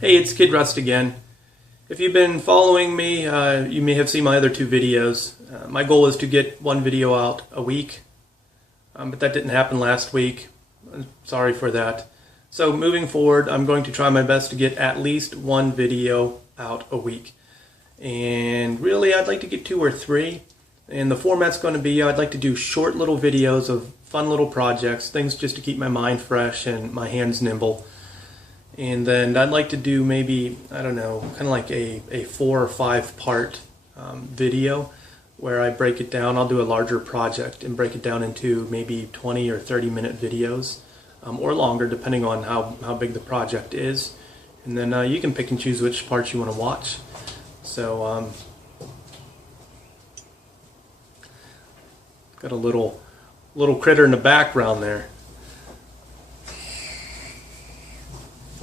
Hey, it's Kid Rust again. If you've been following me, you may have seen my other two videos. My goal is to get one video out a week, but that didn't happen last week. I'm sorry for that. So moving forward, I'm going to try my best to get at least one video out a week. And really, I'd like to get 2 or 3. And the format's going to be, I'd like to do short little videos of fun little projects, things just to keep my mind fresh and my hands nimble. And then I'd like to do maybe, I don't know, kind of like a 4 or 5 part video where I break it down. I'll do a larger project and break it down into maybe 20 or 30 minute videos, or longer depending on how big the project is. And then you can pick and choose which parts you want to watch. So got a little critter in the background there.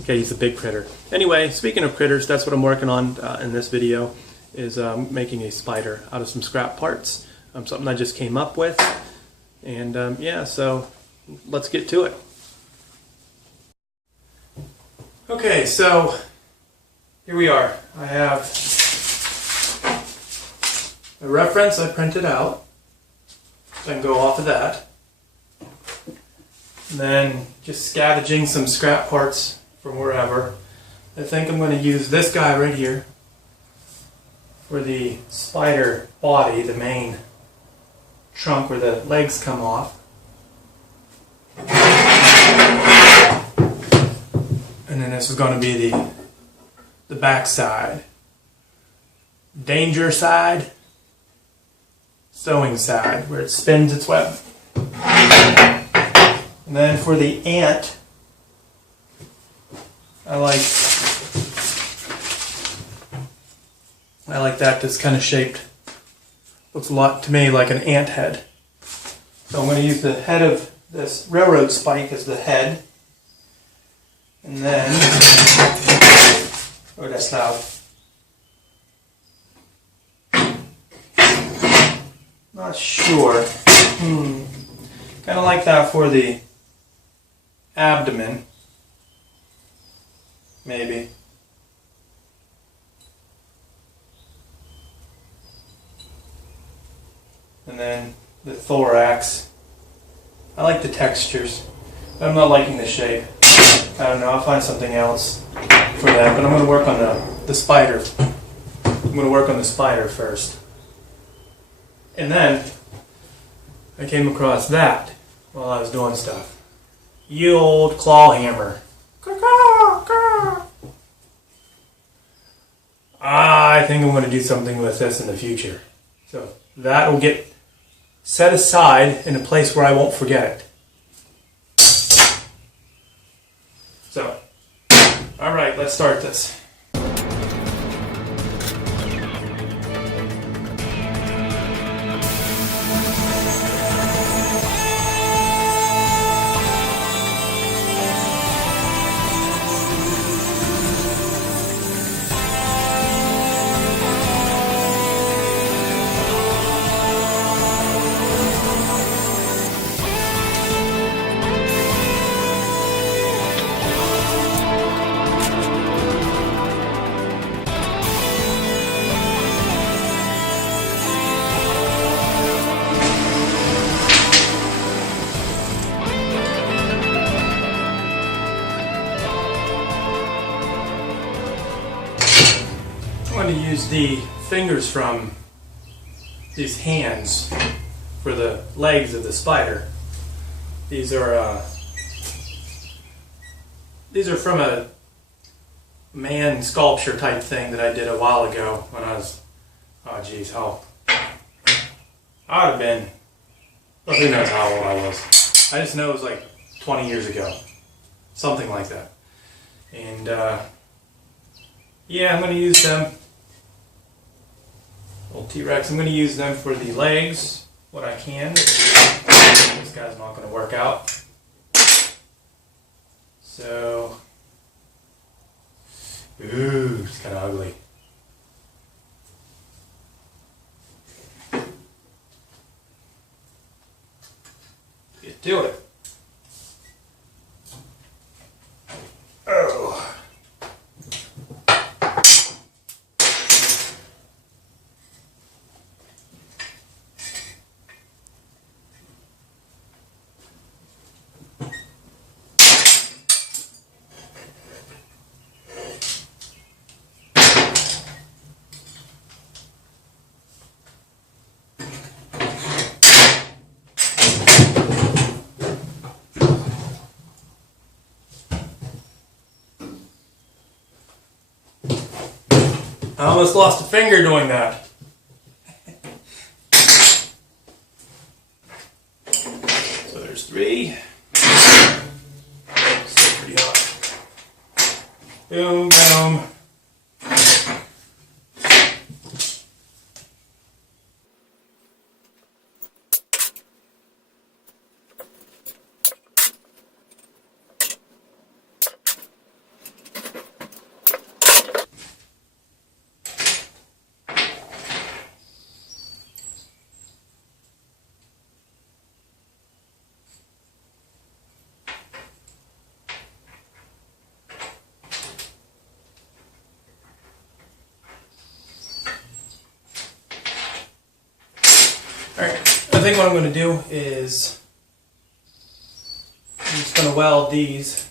Okay, he's a big critter. Anyway, speaking of critters, that's what I'm working on in this video, is making a spider out of some scrap parts. Something I just came up with. And yeah, so let's get to it. Okay, so here we are. I have a reference I printed out. So I can go off of that. And then just scavenging some scrap parts from wherever. I think I'm going to use this guy right here for the spider body, the main trunk where the legs come off. And then this is going to be the back side. Danger side, sewing side, where it spins its web. And then for the ant, I like that that's kind of shaped, looks a lot to me like an ant head. So I'm going to use the head of this railroad spike as the head. And then, oh, that's loud. Not sure. Kind of like that for the abdomen. Maybe. And then the thorax. I like the textures. But I'm not liking the shape. I don't know, I'll find something else for that. But I'm going to work on the spider. I'm going to work on the spider first. And then I came across that while I was doing stuff. Ye old claw hammer. I think I'm going to do something with this in the future. So that will get set aside in a place where I won't forget it. So, alright, let's start this. I'm going to use the fingers from these hands for the legs of the spider. These are from a man sculpture type thing that I did a while ago when I was, oh geez, I would have been, well, who knows how old I was. I just know it was like 20 years ago, something like that. And yeah, I'm going to use them. Old T-Rex. I'm going to use them for the legs, what I can. This guy's not going to work out. So, ooh, it's kind of ugly. Get to it. Oh. I almost lost a finger doing that. So there's 3. Still pretty hot. Boom, boom. Alright, I think what I'm going to do is I'm just going to weld these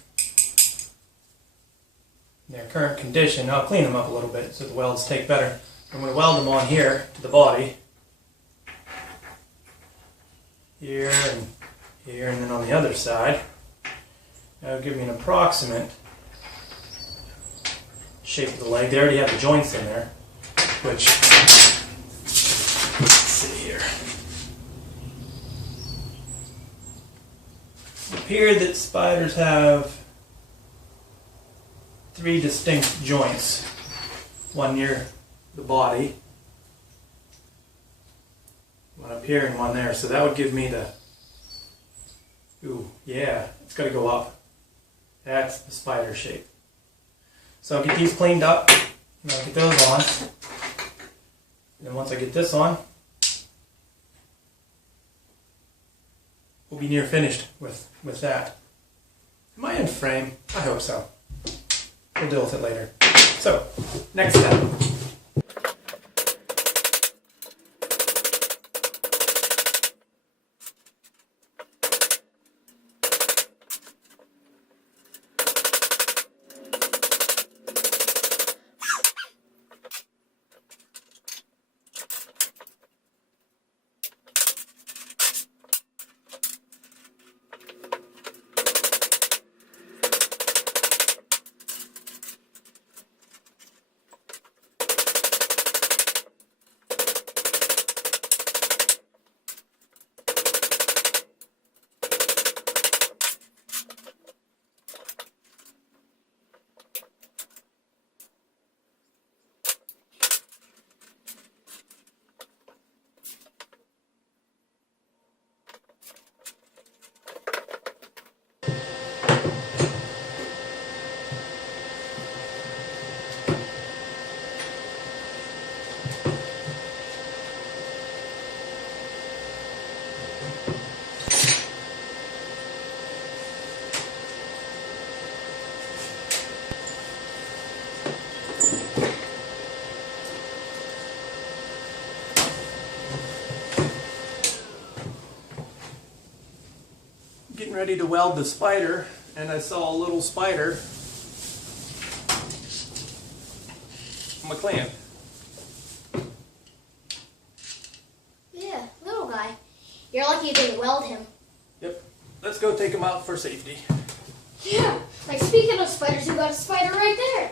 in their current condition. I'll clean them up a little bit so the welds take better. I'm going to weld them on here to the body. Here, and then on the other side. That'll give me an approximate shape of the leg. They already have the joints in there, which, let's see here. It appeared that spiders have 3 distinct joints. One near the body, one up here and one there. So that would give me the, ooh, yeah, it's got to go up. That's the spider shape. So I'll get these cleaned up, and I'll get those on. And then once I get this on, we'll be near finished with that. Am I in frame? I hope so. We'll deal with it later. So, next step. Getting ready to weld the spider, and I saw a little spider on my clamp. Yeah, little guy. You're lucky you didn't weld him. Yep. Let's go take him out for safety. Yeah, like speaking of spiders, you got a spider right there.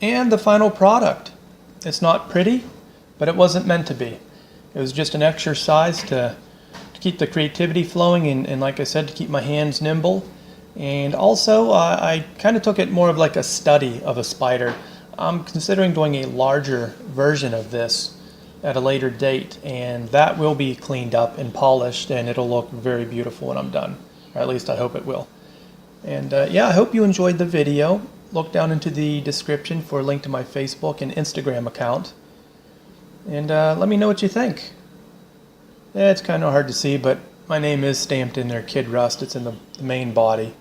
and the final product. It's not pretty, but it wasn't meant to be. It was just an exercise to keep the creativity flowing and like I said, to keep my hands nimble. And also, I kind of took it more of like a study of a spider. I'm considering doing a larger version of this at a later date, and that will be cleaned up and polished, and it'll look very beautiful when I'm done. Or at least I hope it will. And yeah, I hope you enjoyed the video. Look down into the description for a link to my Facebook and Instagram account. And let me know what you think. Yeah, it's kind of hard to see, but my name is stamped in there, Kid Rust. It's in the main body.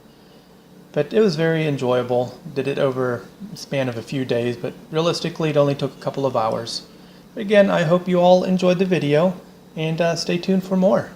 But it was very enjoyable. Did it over a span of a few days, but realistically it only took a couple of hours. Again, I hope you all enjoyed the video, and stay tuned for more.